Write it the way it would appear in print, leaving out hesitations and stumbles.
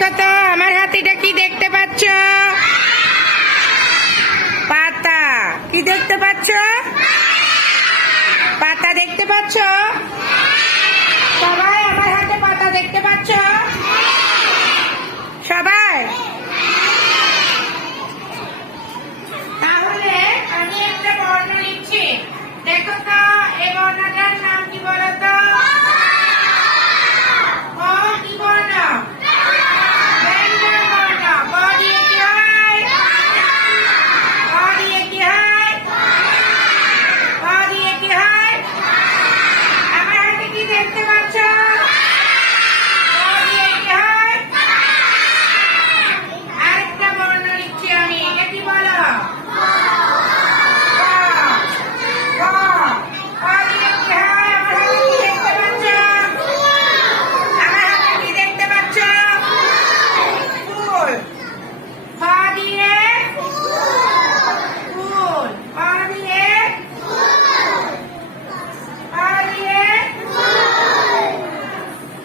দেখো তো আমার হাতিটা কি দেখতে পাচ্ছ? পাতা। কি দেখতে পাচ্ছ? পাতা দেখতে পাচ্ছ?